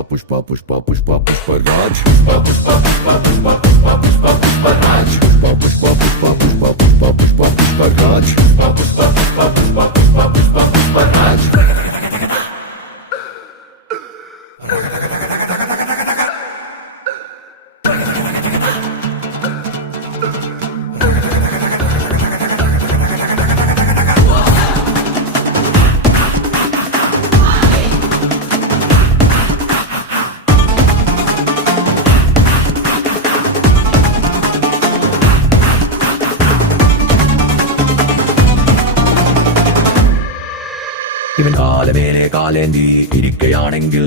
पुष्पा पुष्पा पुष्पा पुष्पा पुष्पराज पुष्पा पुष्पा पुष्पा पुष्पा पुष्पा पुष्पा पुष्पराज पुष्पा पुष्पा पुष्पा पुष्पा पुष्पा पुष्पा पुष्पराज पुष्पा पुष्पा पुष्पा पुष्पा पुष्पा पुष्पा पुष्पराज ഇവൻ കാലമേനെ കാലേന്തി ഇരിക്കയാണെങ്കിൽ